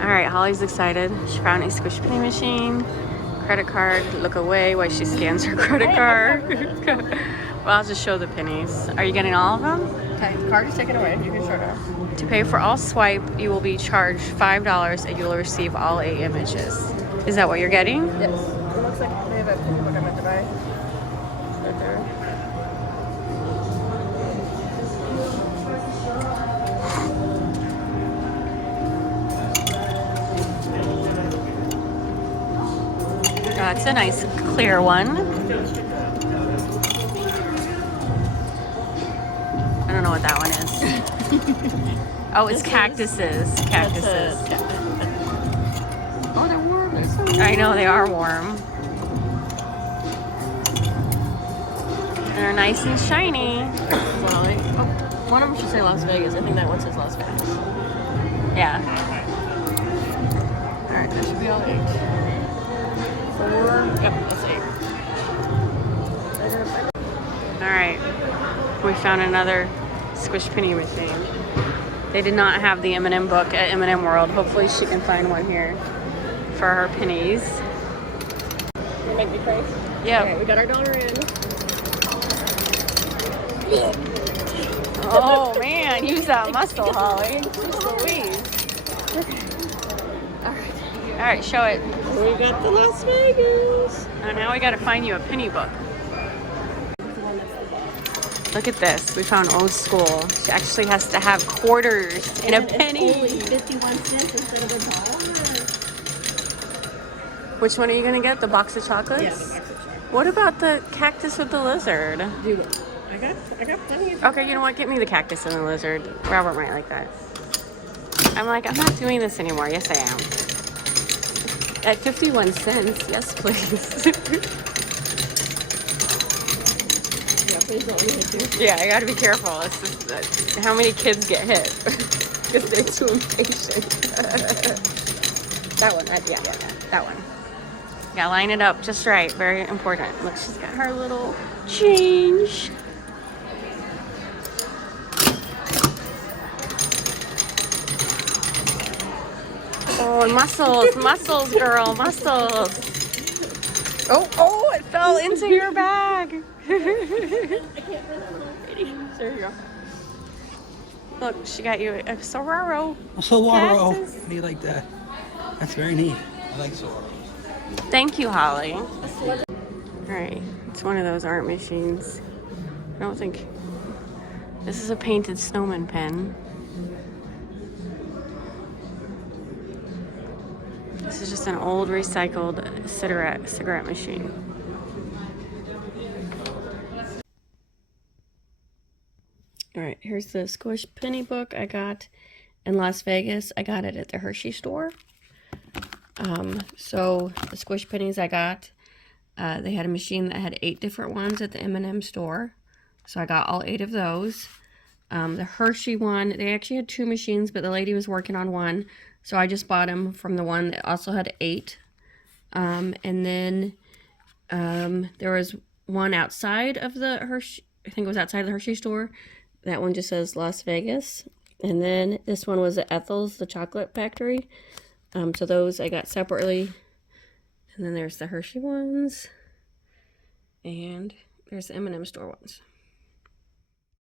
All right, Holly's excited. She found a squish penny machine. Credit card. Look away while she scans her credit card. Well, I'll just show the pennies. Are you getting all of them? Okay, the card is taken away. You can show it off. To pay for all swipe, you will be charged $5 and you will receive all 8 images. Is that what you're getting? Yes. It looks like they have a penny book I meant to buy. Right there. That's a nice clear one. I don't know what that one is. Oh, it's cactuses. Cactuses. Oh, they're warm. They're so warm. I know, they are warm. And they're nice and shiny. Oh, one of them should say Las Vegas. I think that one says Las Vegas. Yeah. Alright, that should be all 8. 4. Yep, that's 8. Alright. We found another squish penny machine. They did not have the M&M book at M&M World. Hopefully she can find one here for her pennies. You make me crazy? Yep. Okay, we got our dollar in. Oh man, use that muscle, Holly. Louise. Alright, show it. We got the Las Vegas. Oh, now we gotta find you a penny book. Look at this. We found old school. She actually has to have quarters in a penny. Only 51 cents instead of $1. Which one are you gonna get? The box of chocolates? Yeah, the box of chocolates. What about the cactus with the lizard? Dude, I got plenty of. Okay, you know what? Get me the cactus and the lizard. Robert might like that. I'm like, I'm not doing this anymore. Yes, I am. At 51 cents. Yes, please. Yeah, please don't let me hit you. Yeah, I gotta be careful. It's just how many kids get hit because they're too impatient. That one. Yeah, that one. Yeah, line it up just right. Very important. Look, she's got her little change. Oh, and muscles, girl, muscles. Oh, it fell into your bag. I can't find There you go. Look, she got you a Sororo. A Saguaro. Cactus. How do you like that? That's very neat. I like Saguaros. Thank you, Holly. All right, it's one of those art machines. I don't think this is a painted snowman pen. This is just an old recycled cigarette machine. All right, here's the squish penny book I got in Las Vegas. I got it at the Hershey store. So the squish pennies I got, they had a machine that had 8 different ones at the M&M store. So I got all 8 of those. The Hershey one, they actually had 2 machines, but the lady was working on one. So I just bought them from the one that also had 8. And then there was one outside of the Hershey, I think it was outside of the Hershey store. That one just says Las Vegas. And then this one was at Ethel's, the chocolate factory. So those I got separately. And then there's the Hershey ones. And there's the M&M store ones.